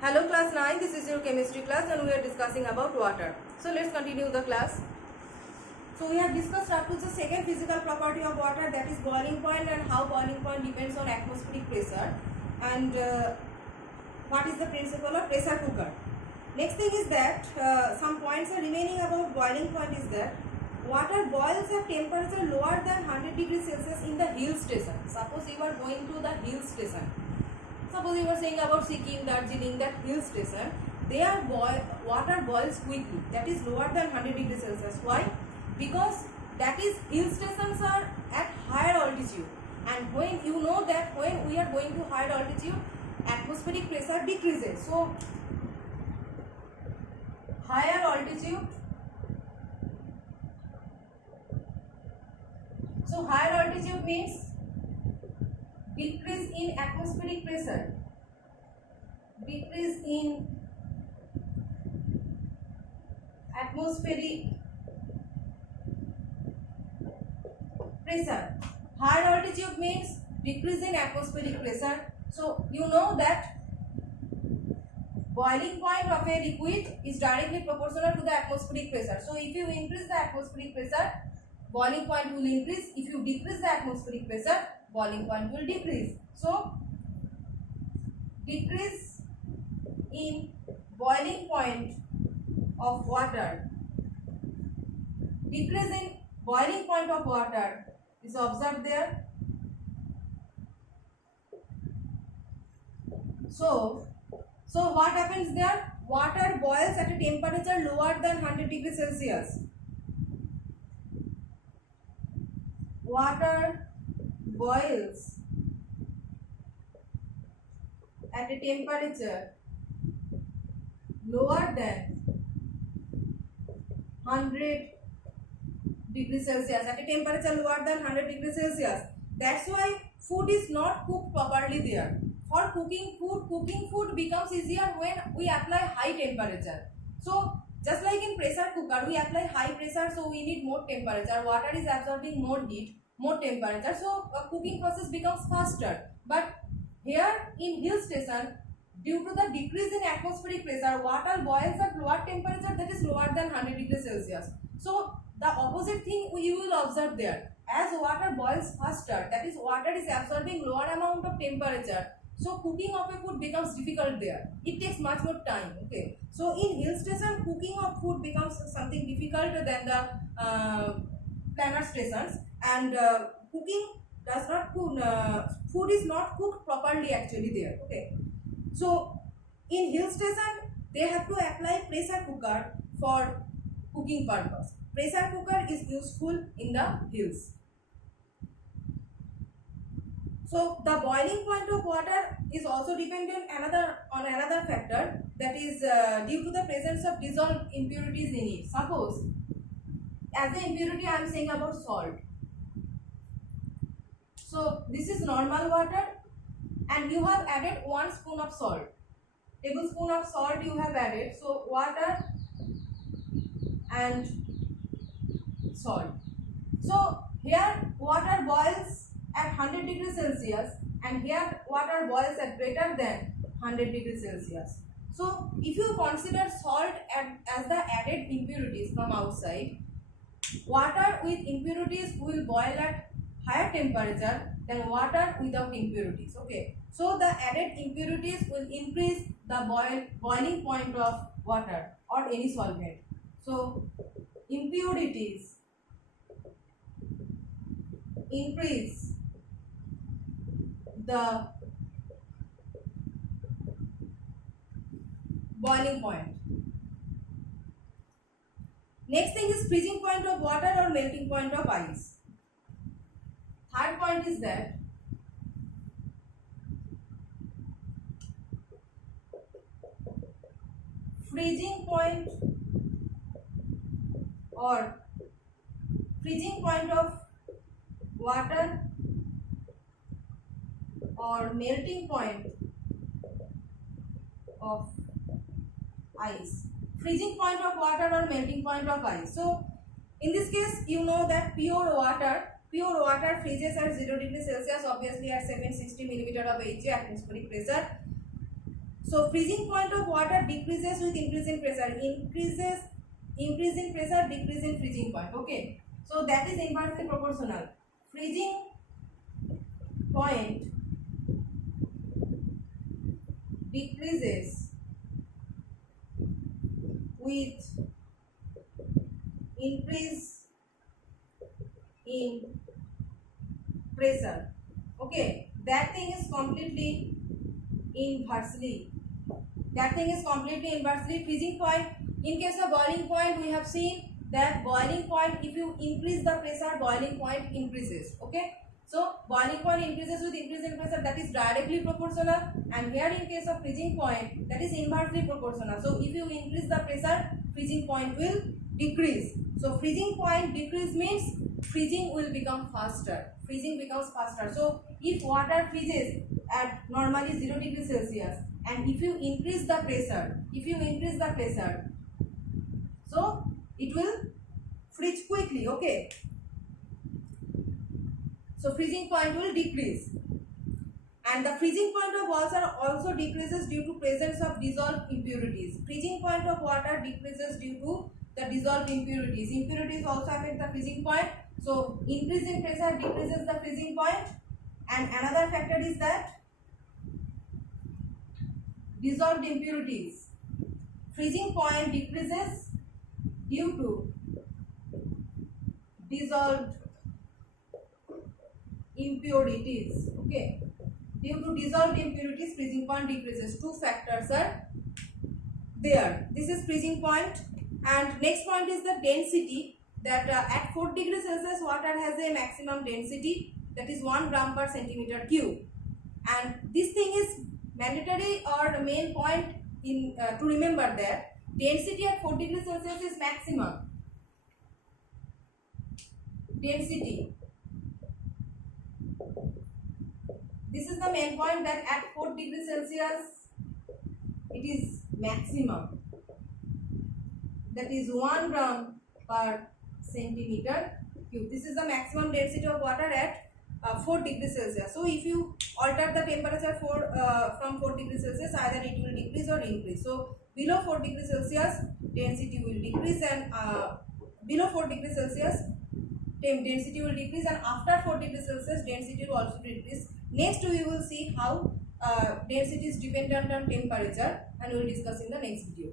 Hello class 9, this is your chemistry class and we are discussing about water. So let's continue the class. So we have discussed up to the second physical property of water, that is boiling point, and how boiling point depends on atmospheric pressure, and what is the principle of pressure cooker. Next thing is that some points are remaining about boiling point is that water boils at temperature lower than 100 degrees Celsius in the hill station. Suppose you are going to the hill station. Suppose you were saying about Sikkim, Darjeeling, that hill station, their water boils quickly. That is lower than 100 degrees Celsius. Why? Because that is hill stations are at higher altitude, and when you know that when we are going to higher altitude, atmospheric pressure decreases. So higher altitude. So higher altitude means decrease in atmospheric pressure. Decrease in atmospheric pressure. Higher altitude means decrease in atmospheric pressure. So you know that boiling point of a liquid is directly proportional to the atmospheric pressure. So if you increase the atmospheric pressure, boiling point will increase. If you decrease the atmospheric pressure, boiling point will decrease. So decrease in boiling point of water, decrease in boiling point of water is observed there. So what happens there? Water boils at a temperature lower than 100 degrees Celsius. Water boils at a temperature lower than 100 degrees Celsius. At a temperature lower than 100 degrees Celsius. That's why food is not cooked properly there. For cooking food becomes easier when we apply high temperature. So just like in pressure cooker, we apply high pressure, so we need more temperature. Water is absorbing more heat, more temperature, so cooking process becomes faster. But here in hill station, due to the decrease in atmospheric pressure, water boils at lower temperature, that is lower than 100 degrees Celsius. So the opposite thing you will observe there. As water boils faster, that is water is absorbing lower amount of temperature, so cooking of a food becomes difficult there. It takes much more time. Okay. So in hill station, cooking of food becomes something difficult than the planar stations, and cooking does not cook. Food is not cooked properly actually there. Okay. So in hill station, they have to apply pressure cooker for cooking purpose. Pressure cooker is useful in the hills. So the boiling point of water is also dependent on another factor, that is due to the presence of dissolved impurities in it. Suppose as the impurity I am saying about salt. So this is normal water and you have added 1 spoon of salt. Tablespoon of salt you have added. So water and salt. So here water boils at 100 degrees Celsius and here water boils at greater than 100 degrees Celsius. So if you consider salt as the added impurities from outside, water with impurities will boil at higher temperature than water without impurities. Okay. So the added impurities will increase the boiling point of water or any solvent. So impurities increase the boiling point. Next thing is freezing point of water or melting point of ice. Third point is that freezing point of water or melting point of ice. Freezing point of water or melting point of ice. So in this case, you know that pure water freezes at 0 degrees Celsius, obviously at 760 millimeter of Hg atmospheric pressure. So freezing point of water decreases with increase in pressure. Increase in pressure, decrease in freezing point. Okay. So that is inversely proportional. Freezing point decreases with increase in pressure. Okay, that thing is completely inversely. Freezing point. In case of boiling point, we have seen that boiling point, if you increase the pressure, boiling point increases. Okay, so boiling point increases with increase in pressure, that is directly proportional, and here in case of freezing point, that is inversely proportional. So if you increase the pressure, freezing point will decrease. So freezing point decrease means freezing will become faster. Freezing becomes faster. So if water freezes at normally 0 degree Celsius, and if you increase the pressure, so it will freeze quickly. Okay, so freezing point will decrease, and the freezing point of water also decreases due to presence of dissolved impurities. Freezing point of water decreases due to the dissolved impurities. Impurities also affect the freezing point. So increase in pressure decreases the freezing point, and another factor is that dissolved impurities. Freezing point decreases due to dissolved impurities. Okay, due to dissolved impurities, freezing point decreases. Two factors are there. This is freezing point, and next point is the density. That at 4 degrees Celsius, water has a maximum density, that is 1 gram per centimeter cube, and this thing is mandatory or the main point in to remember that density at 4 degrees Celsius is maximum. Density. This is the main point, that at 4 degrees Celsius it is maximum, that is 1 gram per centimeter cube. This is the maximum density of water at 4 degrees Celsius. So if you alter the temperature from 4 degrees Celsius, either it will decrease or increase. So below 4 degrees Celsius density will decrease, and below 4 degrees Celsius density will decrease, and after 4 degrees Celsius density will also decrease. Next we will see how density is dependent on temperature, and we will discuss in the next video.